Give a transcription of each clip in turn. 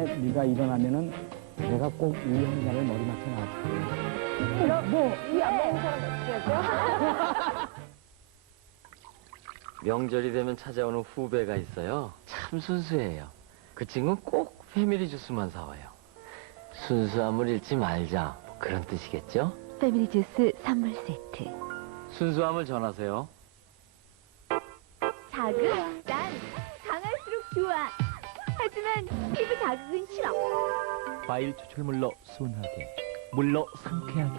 일이 일어나면은 내가 꼭이 형제를 머리 맞춰 놔줘. 뭐, 이안 먹는 사람 어떻게 하죠? 명절이 되면 찾아오는 후배가 있어요. 참 순수해요. 그 친구는 꼭 패밀리 주스만 사와요. 순수함을 잃지 말자. 뭐 그런 뜻이겠죠? 패밀리 주스 선물 세트. 순수함을 전하세요. 자극? 난 강할수록 좋아. 하지만 피부 자극은 싫어. 과일 추출물로 순하게, 물로 상쾌하게.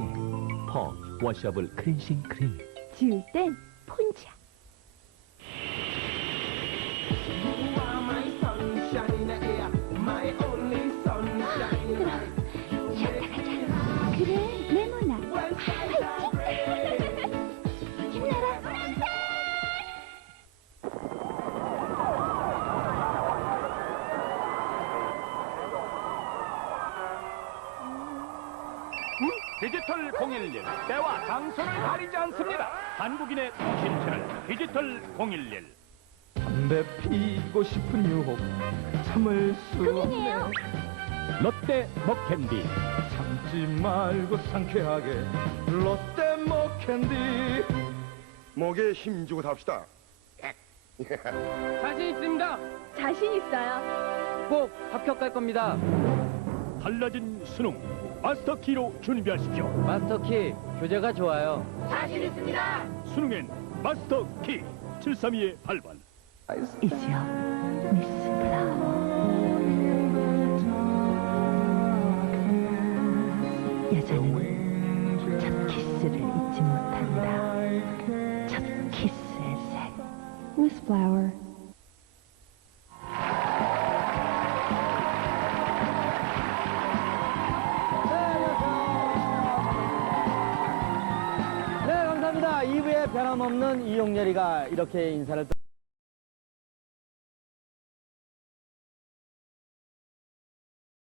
퍼 워셔블 클렌싱 크림. 지울 땐 폰자. 디지털 011 때와 장소를 가리지 않습니다. 한국인의 통신 채널 디지털 011. 담배 피고 싶은 유혹 참을 수 금연이에요. 롯데 먹캔디 참지 말고 상쾌하게 롯데 먹캔디 목에 힘 주고 답시다. 자신 있습니다. 자신 있어요. 꼭 합격할 겁니다. 달라진 수능 마스터 키로 준비하십시오. 마스터키 교재가 좋아요. 수능엔 마스터 키 732의 8번. 이지요, 미스 플라워. 여자는 첫 키스를 잊지 못한다. 첫 키스의 색. Miss Flower. 2부의 변함없는 이용렬이가 이렇게 인사를 또